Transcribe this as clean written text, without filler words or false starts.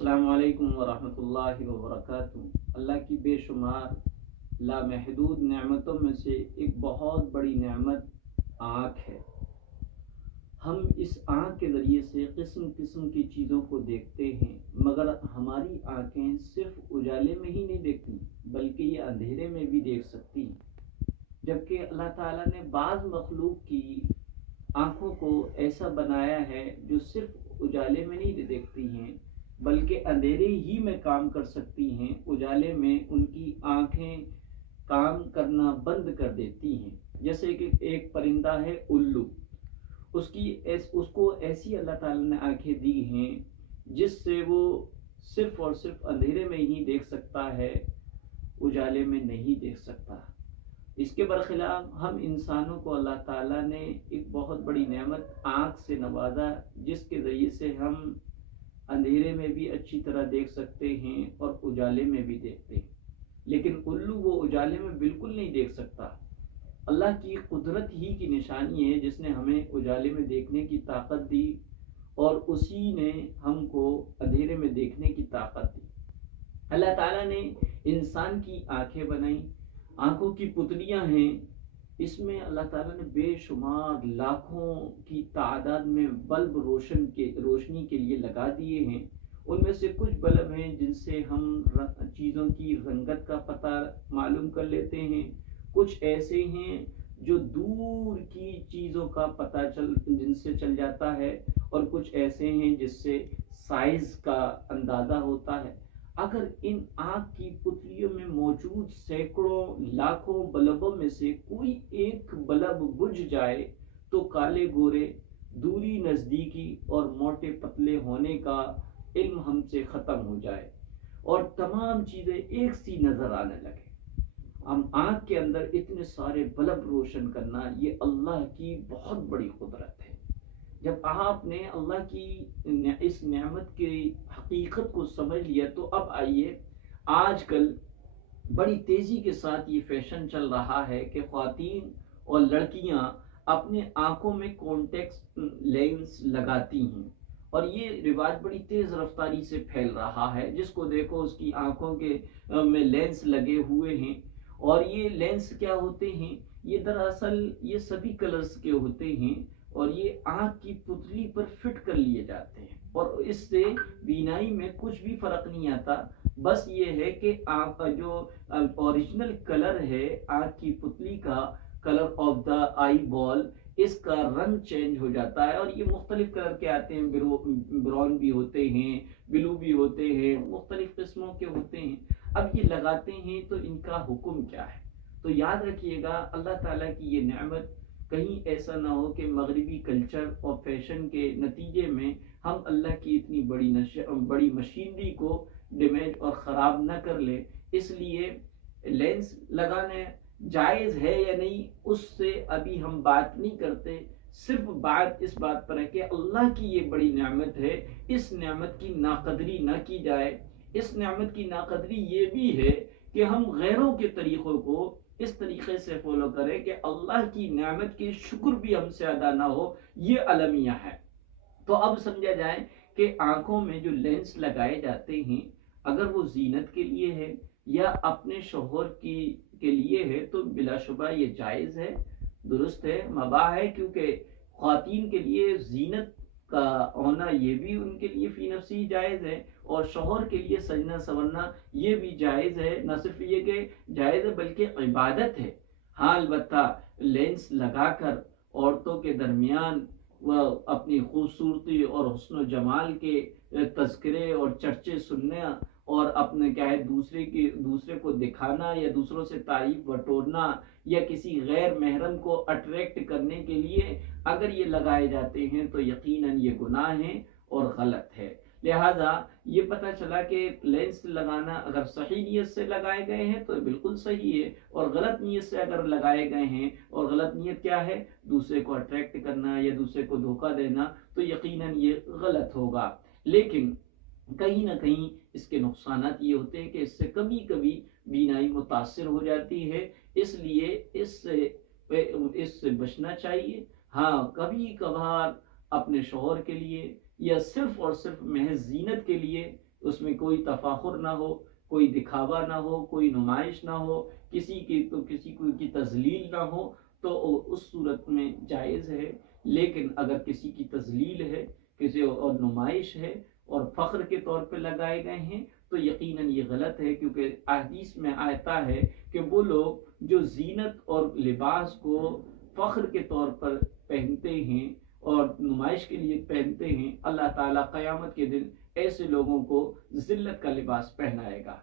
السلام علیکم ورحمۃ اللہ وبرکاتہ۔ اللہ کی بے شمار لامحدود نعمتوں میں سے ایک بہت بڑی نعمت آنکھ ہے۔ ہم اس آنکھ کے ذریعے سے قسم قسم کی چیزوں کو دیکھتے ہیں، مگر ہماری آنکھیں صرف اجالے میں ہی نہیں دیکھتی بلکہ یہ اندھیرے میں بھی دیکھ سکتی ہیں، جبکہ اللہ تعالیٰ نے بعض مخلوق کی آنکھوں کو ایسا بنایا ہے جو صرف اجالے میں نہیں دیکھتی ہیں بلکہ اندھیرے ہی میں کام کر سکتی ہیں۔ اجالے میں ان کی آنکھیں کام کرنا بند کر دیتی ہیں۔ جیسے کہ ایک پرندہ ہے الو، اس کو ایسی اللہ تعالیٰ نے آنکھیں دی ہیں جس سے وہ صرف اور صرف اندھیرے میں ہی دیکھ سکتا ہے، اجالے میں نہیں دیکھ سکتا۔ اس کے برخلاف ہم انسانوں کو اللہ تعالیٰ نے ایک بہت بڑی نعمت آنکھ سے نوازا، جس کے ذریعے سے ہم اندھیرے میں بھی اچھی طرح دیکھ سکتے ہیں اور اجالے میں بھی دیکھتے ہیں۔ لیکن الو وہ اجالے میں بالکل نہیں دیکھ سکتا۔ اللہ کی قدرت ہی کی نشانی ہے جس نے ہمیں اجالے میں دیکھنے کی طاقت دی، اور اسی نے ہم کو اندھیرے میں دیکھنے کی طاقت دی۔ اللہ تعالیٰ نے انسان کی آنکھیں بنائیں، آنکھوں کی پتلیاں ہیں، اس میں اللہ تعالیٰ نے بے شمار لاکھوں کی تعداد میں بلب روشنی کے لیے لگا دیے ہیں۔ ان میں سے کچھ بلب ہیں جن سے ہم چیزوں کی رنگت کا پتہ معلوم کر لیتے ہیں، کچھ ایسے ہیں جو دور کی چیزوں کا پتہ جن سے چل جاتا ہے، اور کچھ ایسے ہیں جس سے سائز کا اندازہ ہوتا ہے۔ اگر ان آنکھ کی پتلیوں میں موجود سینکڑوں لاکھوں بلبوں میں سے کوئی ایک بلب بجھ جائے تو کالے گورے، دوری نزدیکی اور موٹے پتلے ہونے کا علم ہم سے ختم ہو جائے اور تمام چیزیں ایک سی نظر آنے لگے۔ ہم آنکھ کے اندر اتنے سارے بلب روشن کرنا، یہ اللہ کی بہت بڑی قدرت ہے۔ جب آپ نے اللہ کی اس نعمت کی حقیقت کو سمجھ لیا تو اب آئیے، آج کل بڑی تیزی کے ساتھ یہ فیشن چل رہا ہے کہ خواتین اور لڑکیاں اپنے آنکھوں میں کانٹیکٹ لینس لگاتی ہیں، اور یہ رواج بڑی تیز رفتاری سے پھیل رہا ہے۔ جس کو دیکھو اس کی آنکھوں کے میں لینس لگے ہوئے ہیں، اور یہ لینس کیا ہوتے ہیں؟ یہ دراصل یہ سبھی کلرز کے ہوتے ہیں، اور یہ آنکھ کی پتلی پر فٹ کر لیے جاتے ہیں، اور اس سے بینائی میں کچھ بھی فرق نہیں آتا۔ بس یہ ہے کہ آنکھ کا جو اوریجنل کلر ہے آنکھ کی پتلی کا، کلر آف دا آئی بال، اس کا رنگ چینج ہو جاتا ہے، اور یہ مختلف کلر کے آتے ہیں، براؤن بھی ہوتے ہیں، بلو بھی ہوتے ہیں، مختلف قسموں کے ہوتے ہیں۔ اب یہ لگاتے ہیں تو ان کا حکم کیا ہے؟ تو یاد رکھیے گا، اللہ تعالیٰ کی یہ نعمت کہیں ایسا نہ ہو کہ مغربی کلچر اور فیشن کے نتیجے میں ہم اللہ کی اتنی بڑی مشینری کو ڈیمیج اور خراب نہ کر لیں۔ اس لیے لینس لگانا جائز ہے یا نہیں، اس سے ابھی ہم بات نہیں کرتے، صرف بات اس بات پر ہے کہ اللہ کی یہ بڑی نعمت ہے، اس نعمت کی ناقدری نہ کی جائے۔ اس نعمت کی ناقدری یہ بھی ہے کہ ہم غیروں کے طریقوں کو اس طریقے سے فالو کریں کہ اللہ کی نعمت کے شکر بھی ہم سے ادا نہ ہو، یہ المیہ ہے۔ تو اب سمجھا جائے کہ آنکھوں میں جو لینس لگائے جاتے ہیں، اگر وہ زینت کے لیے ہے یا اپنے شوہر کے لیے ہے تو بلا شبہ یہ جائز ہے، درست ہے، مباح ہے، کیونکہ خواتین کے لیے زینت کا ہونا یہ بھی ان کے لیے فی نفسی جائز ہے، اور شوہر کے لیے سجنا سورنا یہ بھی جائز ہے۔ نہ صرف یہ کہ جائز ہے بلکہ عبادت ہے۔ ہاں البتہ لینس لگا کر عورتوں کے درمیان وہ اپنی خوبصورتی اور حسن و جمال کے تذکرے اور چرچے سننا، اور اپنے کیا ہے دوسرے کو دکھانا یا دوسروں سے تعریف بٹورنا، یا کسی غیر محرم کو اٹریکٹ کرنے کے لیے اگر یہ لگائے جاتے ہیں تو یقیناً یہ گناہ ہے اور غلط ہے۔ لہذا یہ پتہ چلا کہ لینس لگانا اگر صحیح نیت سے لگائے گئے ہیں تو بالکل صحیح ہے، اور غلط نیت سے اگر لگائے گئے ہیں، اور غلط نیت کیا ہے؟ دوسرے کو اٹریکٹ کرنا یا دوسرے کو دھوکہ دینا، تو یقیناً یہ غلط ہوگا۔ لیکن کہیں نہ کہیں اس کے نقصانات یہ ہوتے ہیں کہ اس سے کبھی کبھی بینائی متاثر ہو جاتی ہے، اس لیے اس سے بچنا چاہیے۔ ہاں کبھی کبھار اپنے شوہر کے لیے یا صرف اور صرف محض زینت کے لیے اس میں کوئی تفاخر نہ ہو، کوئی دکھاوا نہ ہو، کوئی نمائش نہ ہو، کسی کی تذلیل نہ ہو، تو اس صورت میں جائز ہے۔ لیکن اگر کسی کی تذلیل ہے، کسی اور نمائش ہے اور فخر کے طور پہ لگائے گئے ہیں، تو یقیناً یہ غلط ہے، کیونکہ احادیث میں آتا ہے کہ وہ لوگ جو زینت اور لباس کو فخر کے طور پر پہنتے ہیں اور نمائش کے لیے پہنتے ہیں، اللہ تعالیٰ قیامت کے دن ایسے لوگوں کو ذلت کا لباس پہنائے گا۔